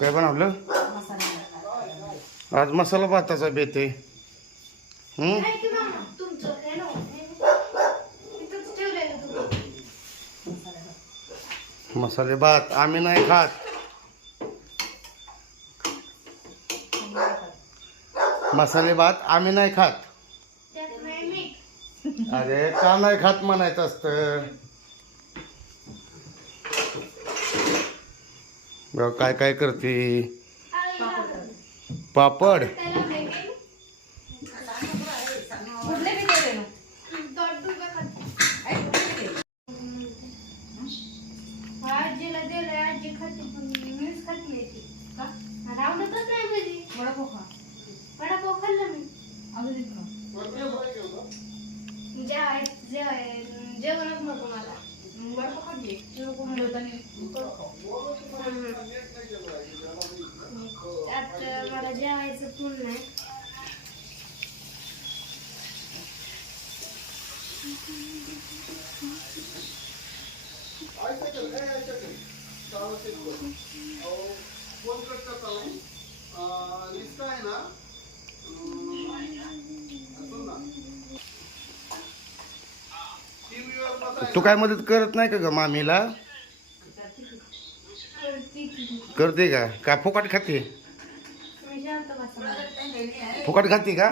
काय बनवलं आज? मसाला भाताचा बेत आहे. मसाले भात आम्ही नाही खात. मसाले भात आम्ही नाही खात. अरे का नाही खात म्हणायचं असतं. काय काय करते? पापड. आजीला दिलं, आजी खाते पण मीच खात नाही ती. आवडतच नाही भजी. वडापाव खाल्ला मी. जेवणच नको मला. त्यात मला जेवायचं पूर्ण नाही. तू काय मदत करत नाही का ग मामीला? करते का? काय फुकट खाते? फुकट खाते का?